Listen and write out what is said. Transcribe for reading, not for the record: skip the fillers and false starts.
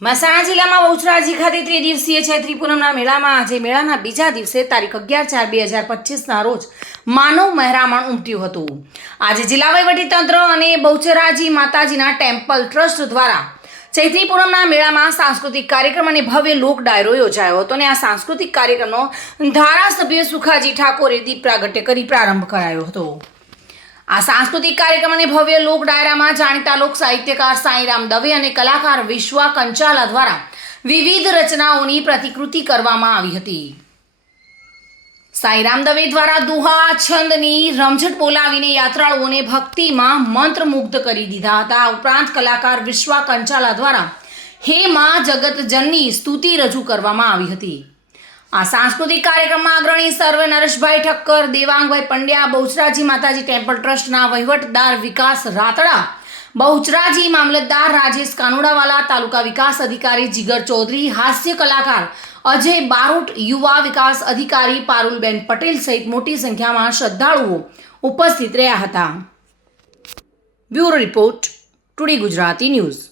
મહેસાણા જિલ્લામાં બહુચરાજી ખાતે ત્રિદિવસીય ચૈત્રી પૂનમના મેળામાં આજે મેળાના બીજા દિવસે તારીખ 11/4/2025ના રોજ માનવ મહેરામણ ઉમટ્યું હતું। આજે જિલ્લા વહીવટીતંત્ર અને બહુચરાજી માતાજીના ટેમ્પલ ટ્રસ્ટ દ્વારા ચૈત્રી પૂનમના મેળામાં સાંસ્કૃતિક કાર્યક્રમ અને ભવ્ય લોક ડાયરો યોજાયો હતો અને આ સાંસ્કૃતિક કાર્યક્રમનો ધારાસભ્ય સુખાજી ઠાકોરે દીપ પ્રાગટ્ય કરી પ્રારંભ કરાયો હતો। આ સાંસ્કૃતિક કાર્યક્રમ અને ભવ્ય લોક ડાયરામાં જાણીતા લોક સાહિત્યકાર સાંઈરામ દવે અને કલાકાર વિશ્વા કંચાલા દ્વારા વિવિધ રચનાઓની પ્રતિકૃતિ કરવામાં આવી હતી। સાંઈરામ દવે દ્વારા દુહા છંદની રમઝટ બોલાવીને યાત્રાળુઓને ભક્તિમાં મંત્રમુગ્ધ કરી દીધા હતા। આ ઉપરાંત કલાકાર વિશ્વા કંચાલા દ્વારા હે માં જગતજનની સ્તુતિ રજૂ કરવામાં આવી હતી। આ સાંસ્કૃતિક કાર્યક્રમમાં અગ્રણી સર્વે નરેશભાઈ ઠક્કર, દેવાંગભાઈ પંડ્યા, બહુચરાજી માતાજી ટેમ્પલ ટ્રસ્ટના વહીવટદાર વિકાસ રાતડા, બહુચરાજી મામલતદાર રાજેશ કાનુડાવાલા, તાલુકા વિકાસ અધિકારી જીગર ચૌધરી, હાસ્ય કલાકાર અજય બારોટ, યુવા વિકાસ અધિકારી પારુલબેન પટેલ સહિત મોટી સંખ્યામાં શ્રદ્ધાળુઓ ઉપસ્થિત રહ્યા હતા। Bureau report, today Gujarati news.